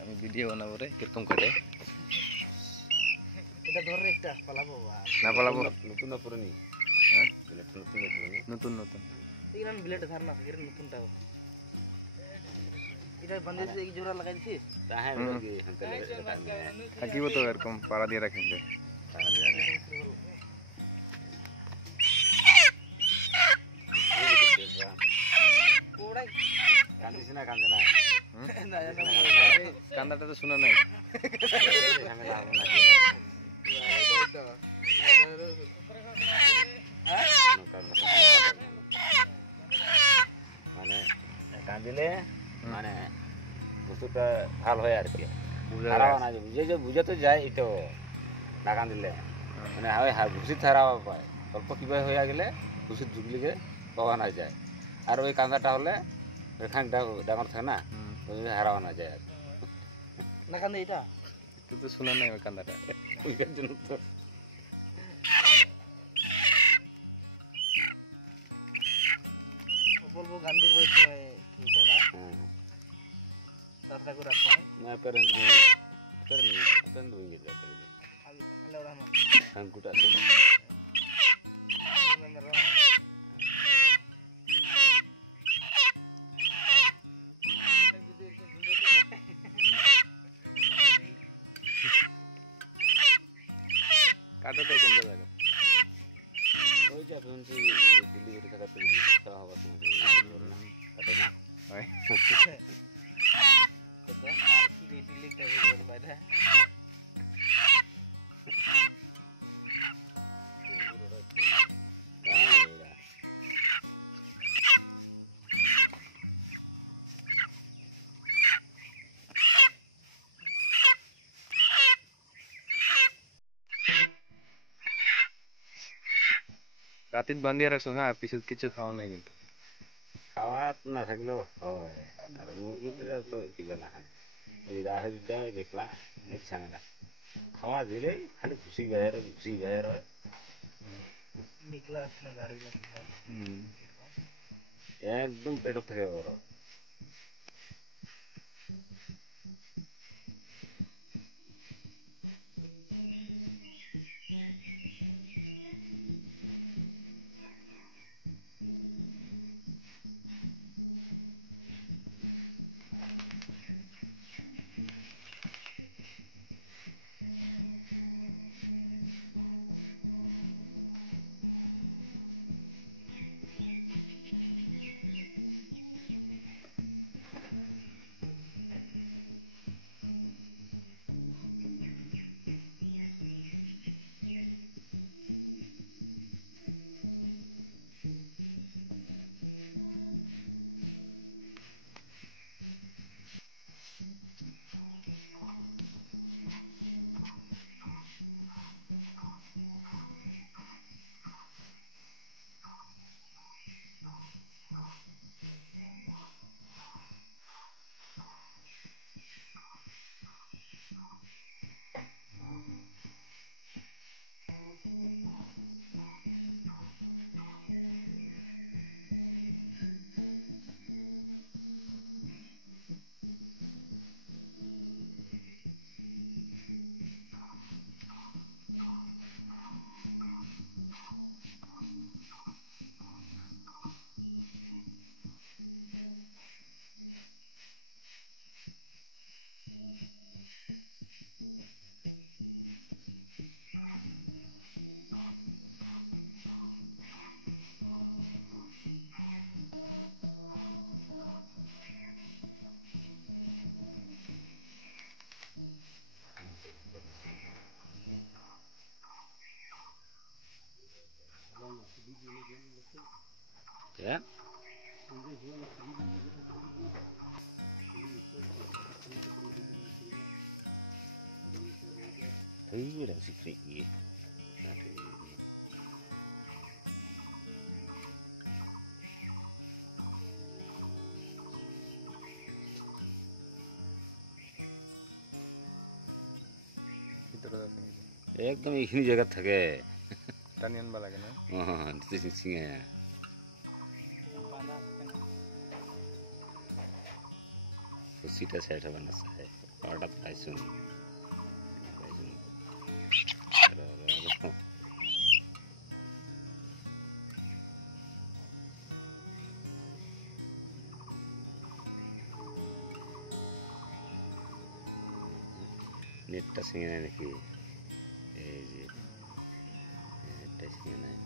আমি ভিডিও বানাবো রে কিরকম কাটে এটা ধরে একটা পালাবো না পালাবো নতুন না পুরনি হ্যাঁ বিলেট নতুন না পুরনি নতুন নতুন এইখানে বিলেটে ধার না থাকে নতুনটা এটা বান্ধে এই জোড়া লাগাই দিছিস তাহে বলকি হাঙ্কালে থাকিব তো এরকম পাড়া দিয়ে রাখেন যে ওড়াই কান্দিস না কান্দে না না না কান্দাটা তো শোনা নাই ঝামেলা হবে না মানে কান্দিলে মানে বস্তুটা ভাল হয় আর কি হারাও না বুঝে তো যায় এই তো না কান্দিলে মানে হয় ভুসিত হারাও পায় অল্প কিবা হয়ে গেলে ভুসিত ঢুকলিকে পাওয়া না যায় আর ওই কান্দাটা হলে খানটা ডাঙর থাকে না ওই হারাও না যায় আর না কান্দে এটা তো শোনা নাই ওই কান্দাটা ওই জন্য তো বলবো গান্ধী বয়স ঠিক হয় না তাড়াতাড়ি করে রাখো না পেরেন পেরেন দুই গেছে আল্লাহ রহমান সংকুট আছে কাটা তো কোন জায়গা ওই যে এখন দিল্লি ঘুরে থাকাতে খেলা হবার সময় না কাটে না হয় কত আর কি বেশি লিখতে হবে বাইরে রাতিত বান্ধিয়ে রাখছো হ্যাঁ পিছত কিছু খাওয়া নাই কিন্তু খাওয়া না থাকলেও হয় আর মুরগিটা তো কিবা না খায় এই রাহেরটা দেখলা ঝামেলা খাওয়া দিলেই খালি ঘুষি গায়ের হয় নিকলা না গাড়ি একদম পেটত থেকে বড় Ya. Iya dah sikit ye. একদম এইখিনি জায়গা থাকে টানি আনবা লাগে না দিতে সিঙে ভুচিটা সাইড হবে না চাই হঠাৎ পাইছোন নেটটা ছিঙে নেয় নাকি এই যে নেটটা ছিঙে নেয়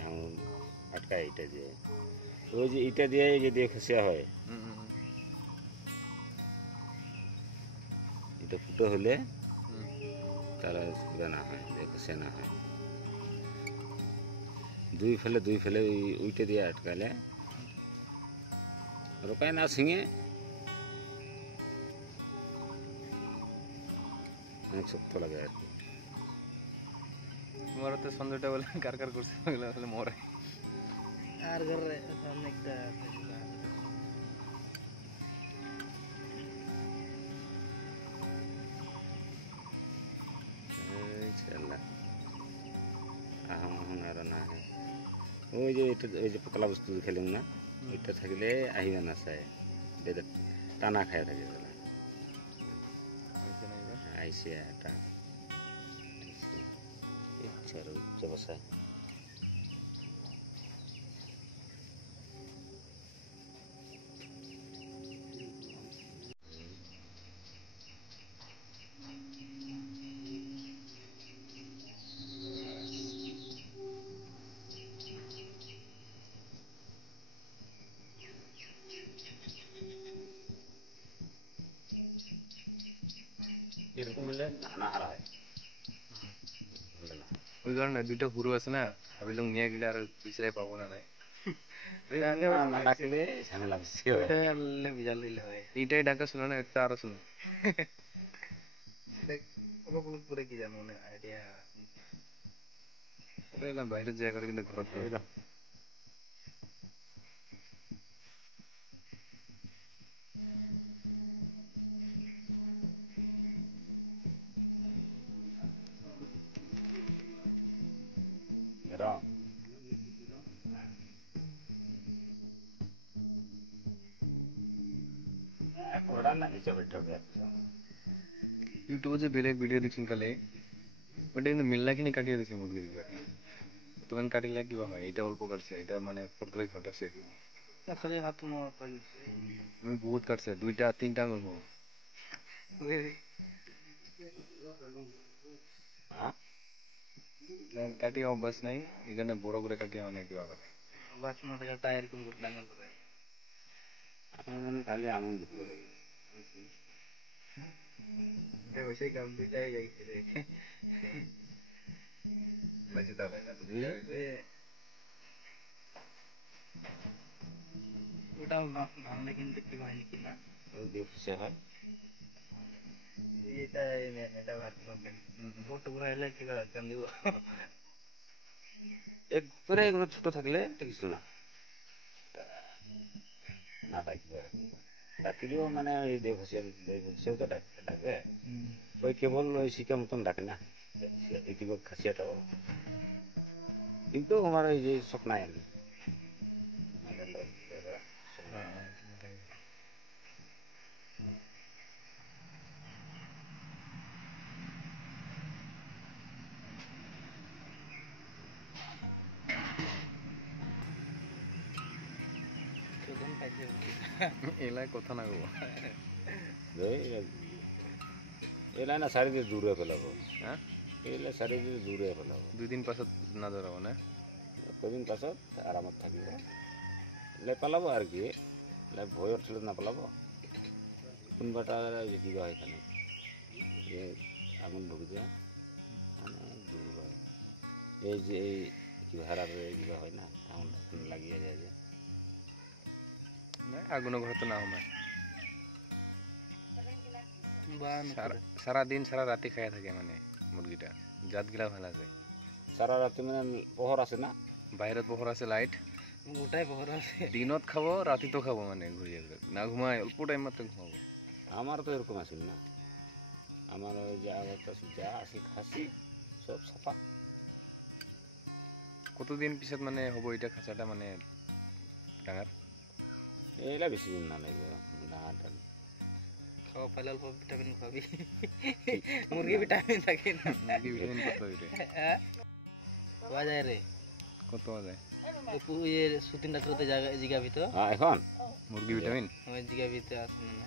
এমন আটকায় এটা দিয়ে ওই যে ইটা দিয়ে যদি খসিয়া হয় এটা ফুটো হলে তারা না হয় খসিয়া না হয় দুই ফেলে উইটা দিয়ে আটকালে রোকায় না ছিঙে অনেক শক্ত লাগে আর কি তোমার তো সন্দেহটা বলে কার করছে আসলে মরে আর ঘরে অনেকটা আরো না ওই যে পতলা বস্তু খেলিম না ওইটা থাকলে আহিবা না চাই টানা খাই থাকে আইসে এটা ইচ্ছার ব্যবসায় এরকম হলে ধানা হারা হয় ওই কারণে দুইটা হুরু আছে না ভাবিলাম নিয়ে গেলে আর পিছড়াই পাবো না নাই রাখলে ঝামেলা বেশি হয় বিজাল দিলে হয় এইটাই ডাকা শুনো না একটা আরো শুনো করে কি জানো না আইডিয়া বাইরের জায়গা করে কিন্তু ঘর ইউটিউবে যে বেলেগ ভিডিঅ' দেখিম কালি ওটা কিন্তু মিল্লাখিনি কাটিয়ে দিছে মুরগির তোমার কাটিলে কিবা হয় এটা অল্প কাটছে এটা মানে ফটকরে ঘটাছে খালি হাত মারা পাই আমি বহুত কাটছে 2টা 3টা আঙুল কাটি অভ্যাস নাই এখানে বড় করে কাটিয়ে অনেক কিবা করে বাস মাথা টায়ার কোন ডাঙ্গল করে খালি আঙুল वैसे ही काम देता है यही करे बचता है ওটা ভাঙলে কিন্তু কি হয় নাকি না দিছে হয় এটা এটা ভাত করবেন ফটো ঘুরাইলে কি করে কান দিব একবারে এগুলো ছোট থাকলে এটা কিছু না না ডাকিলেও মানে ওই দেবসেও তো ডাকে ওই কেবল ওই শিকার মতন ডাকে না খাসিয়াটাও কিন্তু আমার ওই যে শখ নাই আর কি এলাই কথা না গো এলাই না চারিদিকে দূরে পেলাব হ্যাঁ এলাই চারিদিকে দূরে পেলাব 2 দিন পাছত না ধরাব না কদিন পাছত আরামত থাকিব লাই পেলাব আর কি লাই ভয়ৰ ঠেলত নাপেলাব কোনোবা এটা কিবা হয় খানে আঙুল ঢুকি যায় মানে দূৰ হয় এই যে এই কিবা হারার কিবা হয় না আঙুল লাগিয়ে যায় যে আগুনের ঘরে তো না হয় সারা দিন সারা রাতি খাইয়া থাকে মানে মুরগিটা জাতগিলা ভালো আছে সারা রাতি মানে পোহর আছে না বাইরে পোহর আছে লাইট গোটাই পোহর আছে দিনত খাব রাতিতো খাব মানে ঘুরিয়ে ঘুরে না ঘুমায় অল্প টাইম মাত্র ঘুমাবো আমার তো এরকম আছিল না আমার যা যা আছে খাসি সব সাফা কতদিন পিছত মানে হব এটা খাঁচাটা মানে ডাঙার এইলা বেশি দিন না লাগবে ডাঙাটা খাওয়া পাইলে অল্প ভিটামিন খাবি মুরগি ভিটামিন থাকে না মুরগি ভিটামিন কত রে হ্যাঁ পাওয়া যায় রে কত পাওয়া যায় এর সুতিন ডাক্তারতে জিগাবি তো এখন মুরগি ভিটামিন আমি জিগাবিতে আসুন না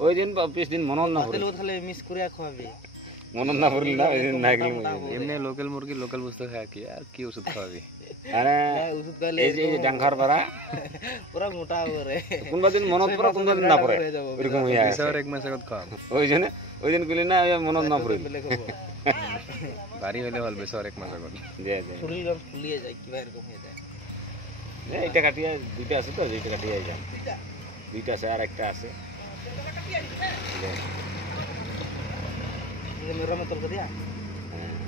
ওই দিন 20 দিন মনন না তাহলে তাহলে মিস করে খাওয়াবি মনন না পড়লি না ওই দিন না গেলি এমনি লোকাল মুরগি লোকাল বস্তু খায় কি আর কি ওষুধ খাওয়াবি আরে ওষুধ খাইলে এই যে ডাঙ্গার পাড়া পুরা মোটা হবে রে কোনবা দিন মনত পড়া কোনবা দিন না পড়ে এরকম হইয়া আছে বিশার এক মাস আগত খাওয়াবো ওই দিন কইলি না মনত না পড়ে বেলে খাবো বাড়ি হইলে হল বিশার এক মাস আগত দে দে শরীর গরম ফুলিয়ে যায় কিবা এরকম হয়ে যায় এইটা কাটিয়া দুইটা আছে তো এইটা কাটিয়া যায় দুইটা আছে আর একটা আছে মেরা মে তোর দিয়া হ্যাঁ